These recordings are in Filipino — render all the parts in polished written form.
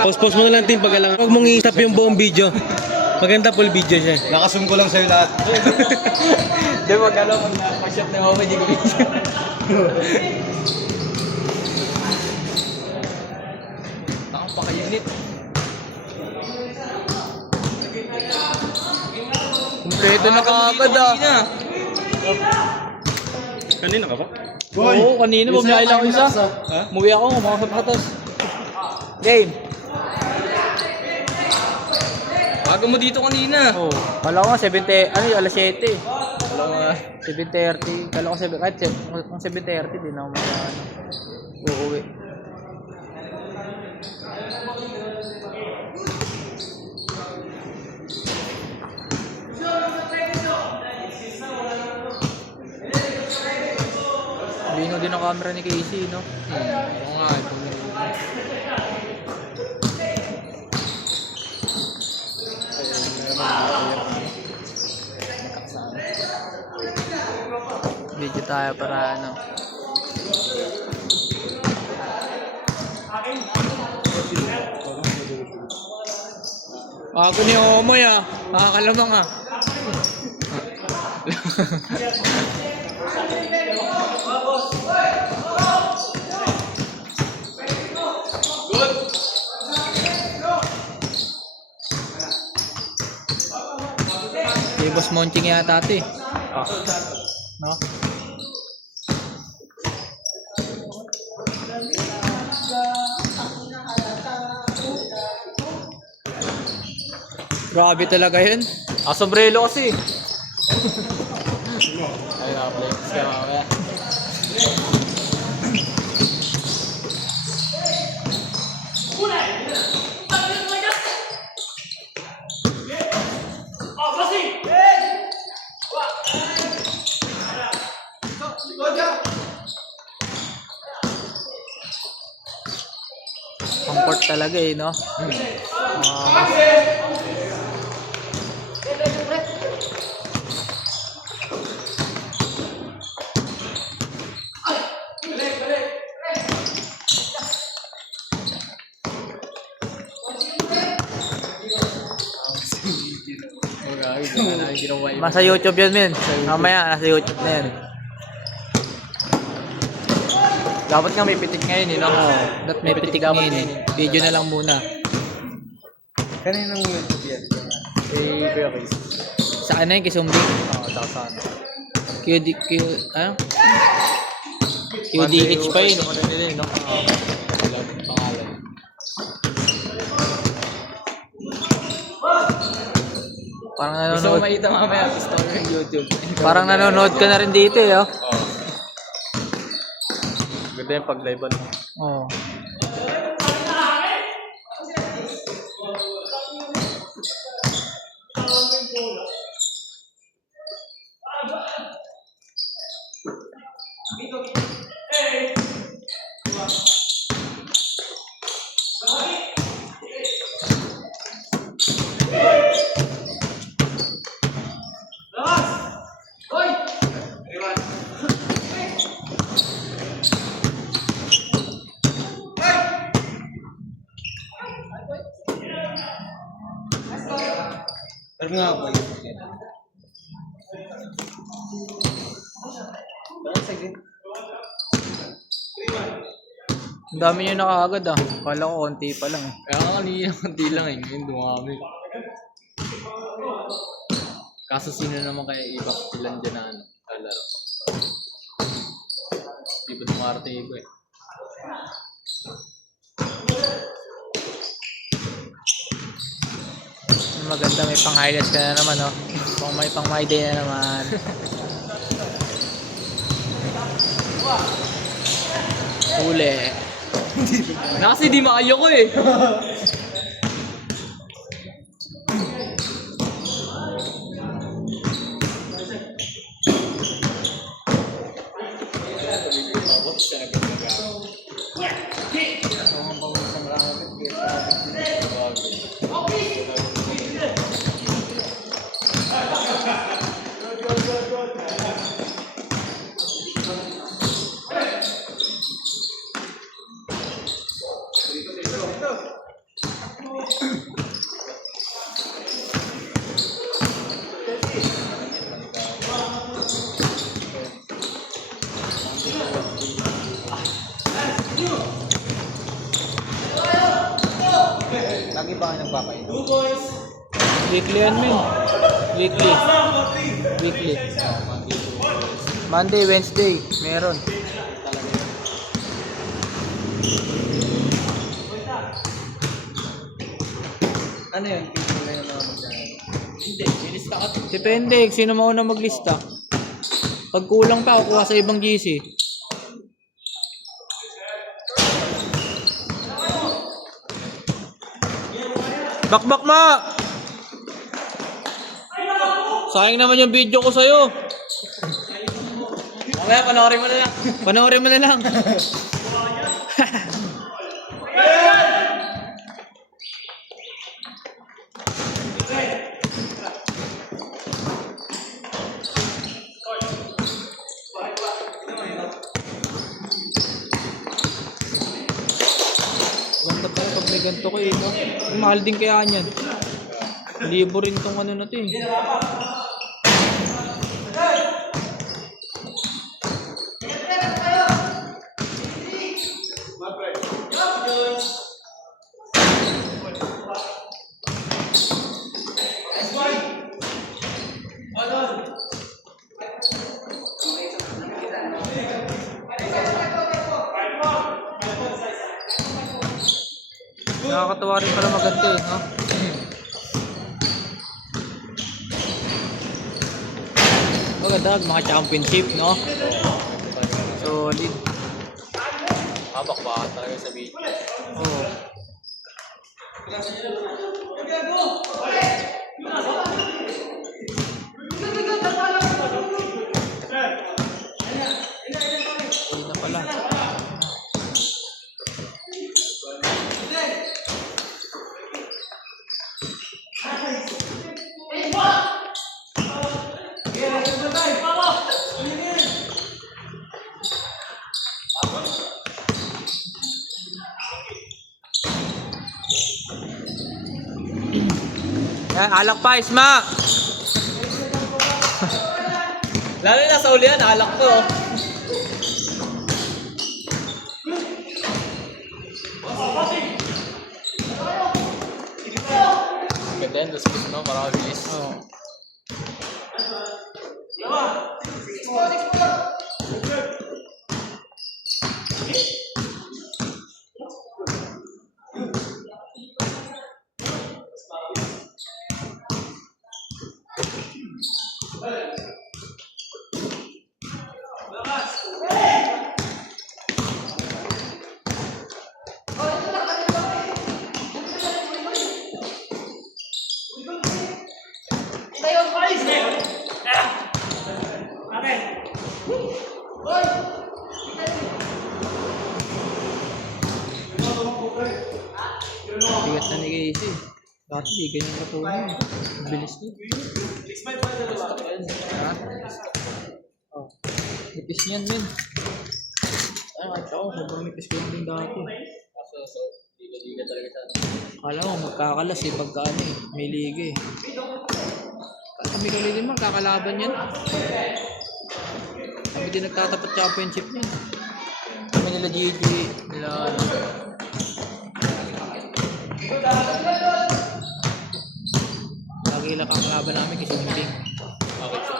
Post mo na lang team pag alam. Huwag mong i-stop yung buong video. Maganda full video siya. Nakasum ko lang sa'yo lahat. Di ba gano'n pag nakapag-shot na ako, hindi ko video. Nakapaka-unit. Kompleto na kaagad ah. Kanina ka ba? Oo, kanina bumiyahe lang ako isa. Umuwi ako, mga sapatos. Game. Bago mo dito kanina. Oo. Kala ko nga 70, ano yung alas 7 eh. Kala ko nga 7:30. Kala ko 7, kahit kung 7:30 din ako uuwi. Lino din ang camera ni Casey, no? Oo nga, ito. Video tayo para ano. Ako ni Omoy ah. Makakalamang ah. Si Boss Monching yata ito eh. No? Grabe talaga yun. Sombrero kasi. Ay, na-flex ka mamaya. Comfort talaga eh, no? Nasa YouTube yan, men. Mamaya, nasa YouTube na yan. Dapat nga may pitik ngayon, no? Dapat may pitik ngayon. Video na lang muna. Kaninang YouTube yan? Eh, Kuya Chris. Saan na yun? Kisumbing? Oo, saan. Ano? QDH pa yun. No? Pangalan. Parang nanonood. Gusto mo makita mamaya sa story ng YouTube. Parang nanonood ka na rin dito eh, oh. Ganda yung pag-live mo. Oo. Ano nga po yun? Ang dami nyo nakaagad ah. Kala ko konti pa lang eh. Kaya nga kanina konti lang eh. Ngayon dumami. Kaso sino naman kaya iba ilan dyan na ano? Kalaro. Di ba dumarte iba eh. Maganda, may pang highlights ka na naman, no? Kung may pang my day na naman. Huli. Kasi di maayo ko eh. Lagi ba ka nagpapainom? Weekly yan, men. Weekly. Weekly. Monday, Wednesday, meron. Ano yun? Pinulay na naman Hindi, ilista ka. Depende, sino mauna maglista. Pag kulang pa, kukuha sa ibang GC. Bakbak ma! Sayang naman yung video ko sa'yo. Mamaya, panoorin mo na lang. Panoorin mo na lang. Ganda tayo pag may ganito ko eh. No? Mahal din kaya niyan. Libo rin tong ano na to eh. Nakakatawa rin pala maganda eh, no? Maganda, mga championship, no? Solid. Habak ba talaga sa video? Oo. Solid na pala. Yan, alak pa, Isma! Lalo na sa uli yan, alak to. Ganda yan, dos no? Para mabilis. Oo. Bigat na ni Casey. Dati di ganyan ka po niya. Bilis niya. Ha? Oh. Nipis niyan, men. Ay, kahit ako, sobrang nipis ko yung dati. So, liga talaga sa ano. Akala ko magkakalas eh, pagka ano eh, may liga eh. Kami din magkakalaban yan. Kami din nagtatapat championship niyan. Kami nila GG, nila ano. Lagi lang kakalaban namin kasi hindi. Okay, so,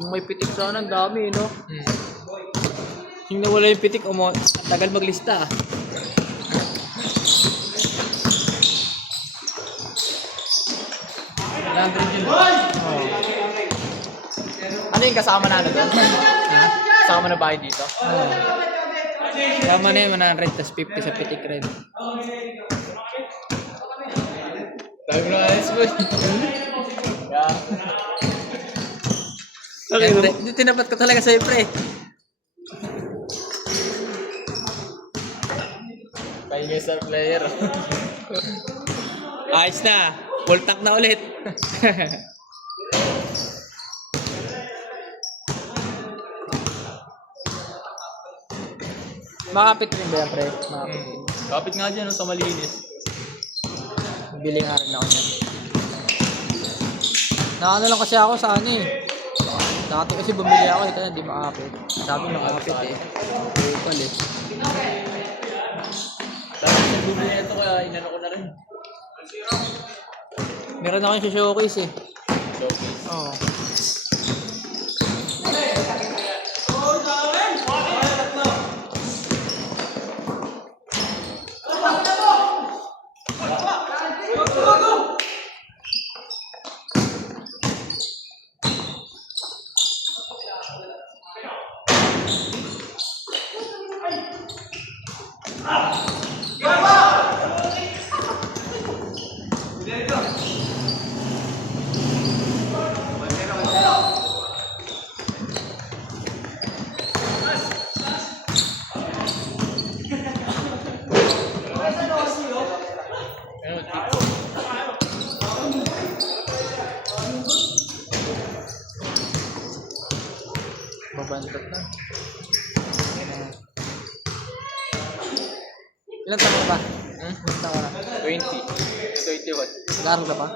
Kung may pitik sana, ang dami, no? Yung nawala yung pitik, ang tagal maglista, ah. ano yung kasama na ano doon? Ha? Kasama na bahay dito? Tama na yun, 100, tas 50 sa pitik red. Dami mo na alis mo. Yeah. Hindi, tinapat ko talaga sa'yo, pre. Pahinga star player. Ayos na. Full tank na ulit. Makapit rin ba yan, pre? Makapit rin. Kapit nga dyan, no, sa malinis. Bili nga rin ako niyan. Nakano lang kasi ako sa ano eh. Dati kasi bumili ako eh, kaya di makapit. Sabi makapit eh. Local eh. Dami yung bumili ito kaya inano ko na rin. Meron ako yung sa showcase eh. Showcase. Oo. Babantot na. Ilan taon ka ba? Ilan taon ka na? 20. 21. Nag-aaral ka pa?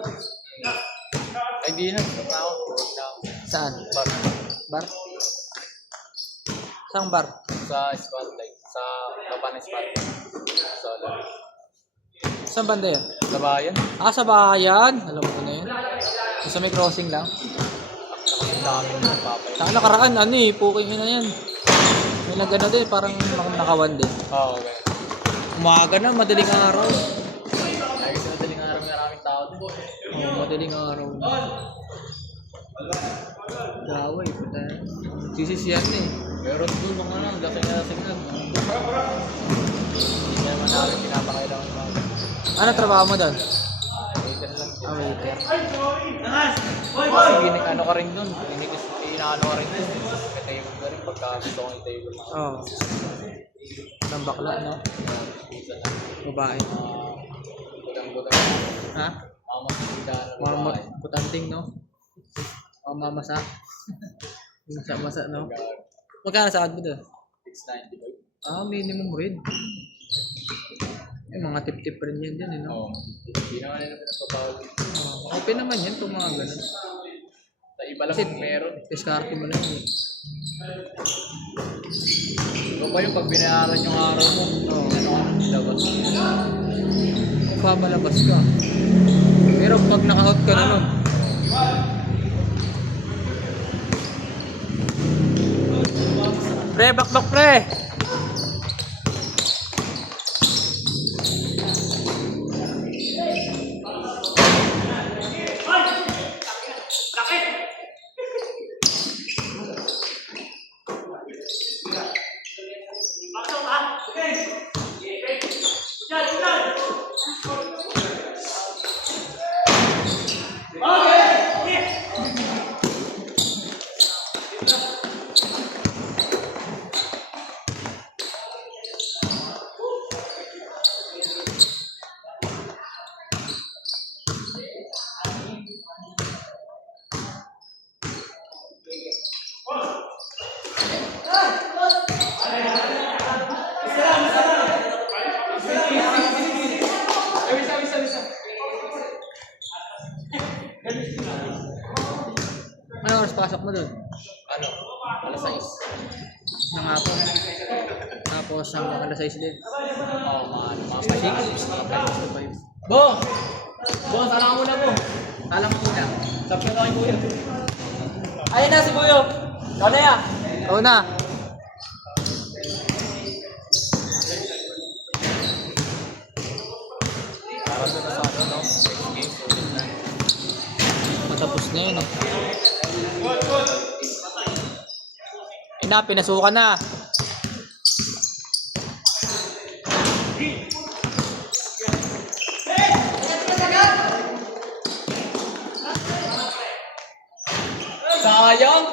Ay, di na. Stop na ako. Work na ako. Saan? Bar. Bar? Saan bar? Sa spotlight. Sa baba ng spotlight. Sa lobby. Saan banda yan? Sa bayan. Ah, sa bayan. Alam ko na yun. Sa may crossing lang. Ang dami ng papay. Saka nakaraan, ano eh, puking na yan. May nagano din, parang nakawan din. Oo, okay. Umaga na, madaling araw. Ay, kasi madaling araw maraming tao doon. Oo, madaling araw. Gaway, puta. Sisisiyan eh. Meron doon mga ano, lasing lang. Hindi naman namin pinapakailangan ng mga Ano trabaho mo doon? waiter lang. Ah, waiter. Kasi ano ka rin doon. Inaano ka rin doon. May table ka rin pagka gusto ko yung table. Oo. Ang bakla, no? Babae. Budang-budang. Ha? Mama, hindi na Marmot, putanting, no? O mamasa. Masa-masa, no? Magkano sa mo doon? 695. Ah, minimum rin. Mga tip-tip rin yan dyan, eh, no? Oo. Hindi naman nila pinapapawag dito. Okay naman yan kung mga ganun. Sa iba lang Kasi, kung meron. diskarte mo na yun, eh. Ikaw pa yung pag binayaran yung araw mo. Oo. Ano ka nang labas? Pamalabas ka. Pero pag naka-out ka na nun, pre, bakbak pre! Ano oras pasok mo doon? Ano? Alas 6. Ng hapon. Tapos hanggang alas 6 din. Oo, mga 6? 5. Bo! Bo, sala ka muna, Bo. Sala ka muna. Sabi na kay Kuya. Ayun na si Buyo! Ikaw na yan! Ikaw na! Para doon na sa ano, no? Next game, ulit na. Matapos na yun, pinasukan na. sayang.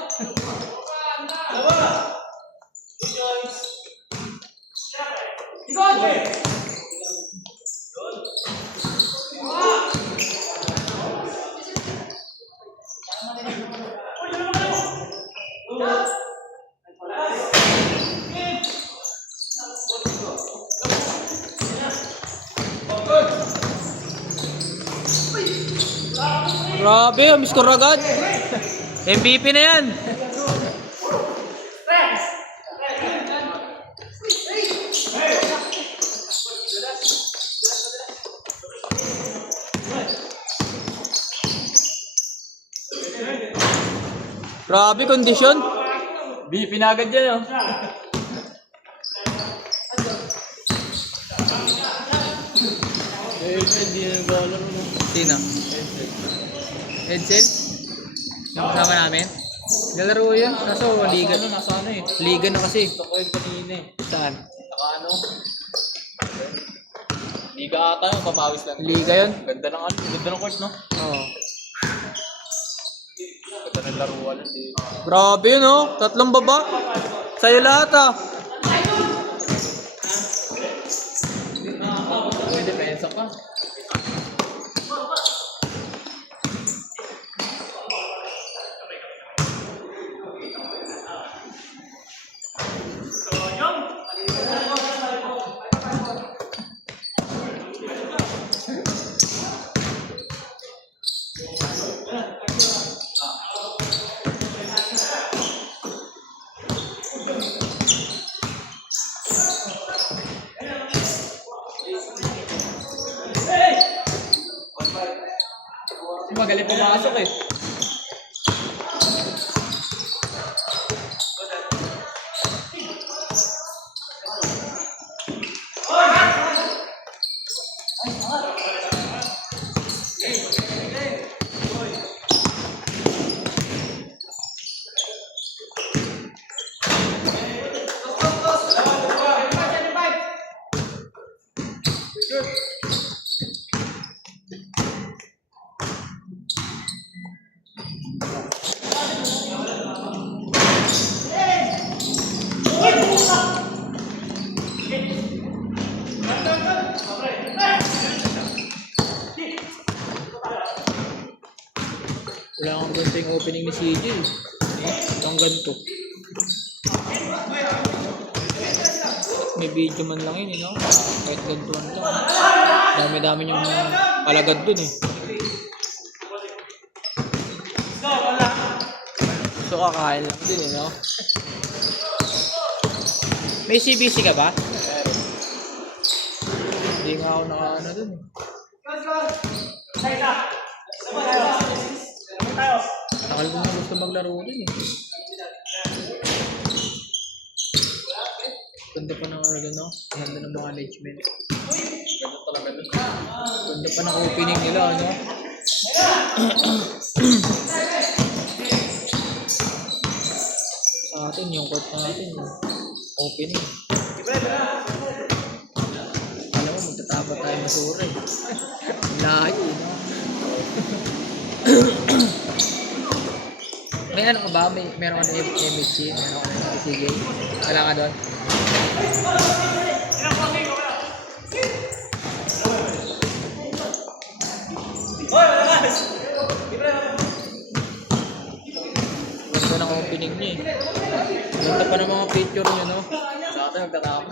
Grabe, miss ko agad. MVP na yan. Grabe kondisyon. BP na agad yan, oh. Hindi na naglalaro na. Sino? Edsel? Yung kasama namin? Nalaro yan. Kaso liga. Nasa ano eh. Liga na kasi. Gusto ko yung kanina eh. Saan? Saka ano. Liga ata yung papawis lang. Liga yun? Ganda ng ano. Ganda ng court, no? Oo. Ganda ng laruan. Hindi. Grabe yun oh. Tatlong baba. Sa'yo lahat ah. May depensa pa. Magaling pumasok eh. Wala kang ganito yung opening ni CJ. Ang ganito. May video man lang yun, no? Kahit ganituan lang. Dami-dami yung alagad dun eh. So kakain lang din eh, no? May CBC ka ba? Hindi nga ako naka-ano dun eh. Takal ko na gusto maglaro dun eh. Ganda pa ng ano, ganda ng mga management. Ganda talaga dun. Ganda pa ng opening nila, ano? Sa atin, yung court natin, yung opening. Alam mo, magtatapa tayo masura eh. Layo, no? May ano ka ba? Meron ka na MHC? Meron ka na MCG? Wala ka doon? Ganda ng opening niya eh. Ganda pa ng mga picture niya, no? Sa atin magtatapa.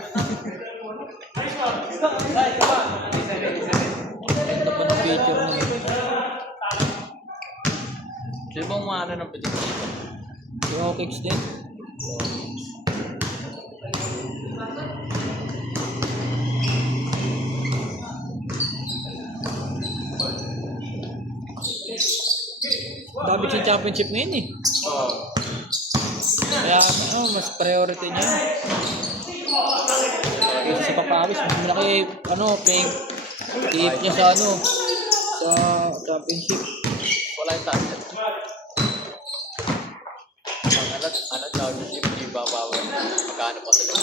Ganda pa ng picture niya. Sino bang maano ng pwede dito? Yung kicks din. Dami siyang championship ngayon eh. Oo. Kaya ano, mas priority niya. Kasi sa Papawis, mas malaki ano, paying tip niya sa ano, sa championship. Wala yung target. Ano tawag yung chip, di ba bawal? Magkano pa sila?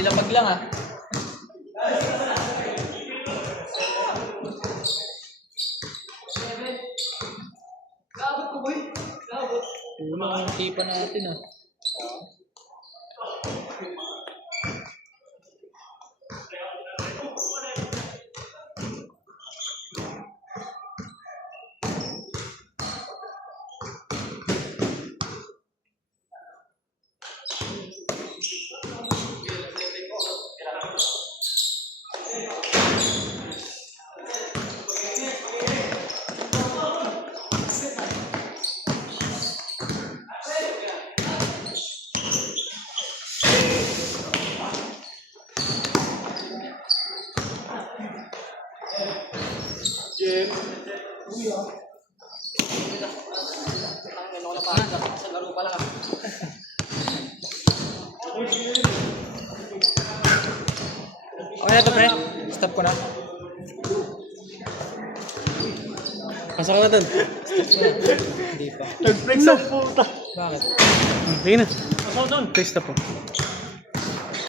nilapag lang ah. Kulang ang tipa natin ah. Sa laro pa lang ah. Okay na to, pre. Stop ko na. Pasok ka na dun. Hindi pa. Nag-flex ang puta. Bakit? Sige na. Pasok dun. Flex na po.